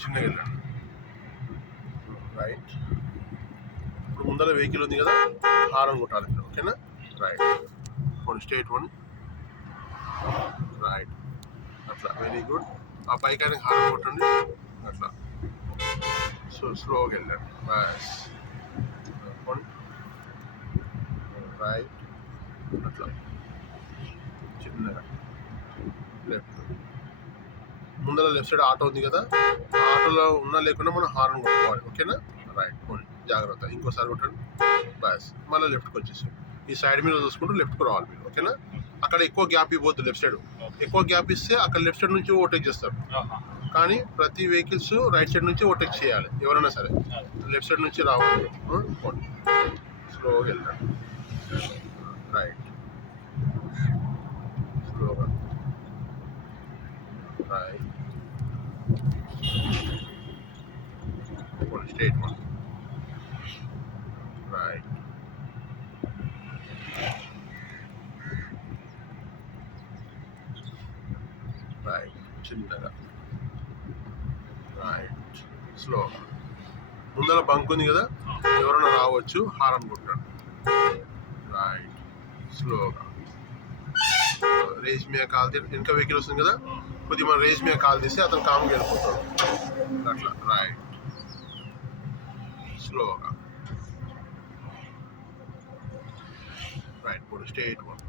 చిన్నగా వెళ్ళండి. రైట్. ఇప్పుడు ముందర వెహికల్ ఉంది కదా, హారం కొట్టాలి మీరు. ఓకేనా? రైట్. ఇప్పుడు స్ట్రైట్ వన్. రైట్. అట్లా వెరీ గుడ్. ఆ పైకి హారం కొట్టండి అట్లా. సో స్లోగా వెళ్ళండి. బస్. రైట్. అట్లా చిన్నగా లెఫ్ట్. ముందర లెఫ్ట్ సైడ్ ఆటో ఉంది కదా, ఆటోలో ఉన్నా లేకుండా మనం హార్న్ కొట్టుకోవాలి. ఓకేనా? రైట్. పోండి జాగ్రత్త. ఇంకోసారి కొట్టండి. బస్. మళ్ళీ లెఫ్ట్కి వచ్చేసి ఈ సైడ్ మీద చూసుకుంటూ లెఫ్ట్కి రావాలి మీరు. ఓకేనా? అక్కడ ఎక్కువ గ్యాప్ ఇవ్వద్దు. లెఫ్ట్ సైడ్ ఎక్కువ గ్యాప్ ఇస్తే అక్కడ లెఫ్ట్ సైడ్ నుంచి ఓవర్టేక్ చేస్తారు. కానీ ప్రతి వెహికల్స్ రైట్ సైడ్ నుంచి ఓవర్టేక్ చేయాలి ఎవరైనా సరే. లెఫ్ట్ సైడ్ నుంచి రావాలి. పోండి. స్లోగా వెళ్ళండి. రైట్. స్లోగా. Right. Straight one. Right. Right. చిన్నగా. రైట్. స్లోగా. ముందర బంక్ ఉంది కదా, ఎవరైనా రావచ్చు, హారన్ కొట్టండి. రైట్. స్లోగా. రేస్ మీద కాల్ తీసి వెనక వెహికల్ వస్తుంది కదా, కొద్దిగా మనం రేస్ మీద కాల్ తీసి అతను కామ్గా వెళ్ళిపోతాడు అట్లా. రైట్. స్లోగా. రైట్. ఇప్పుడు స్ట్రైట్ వన్.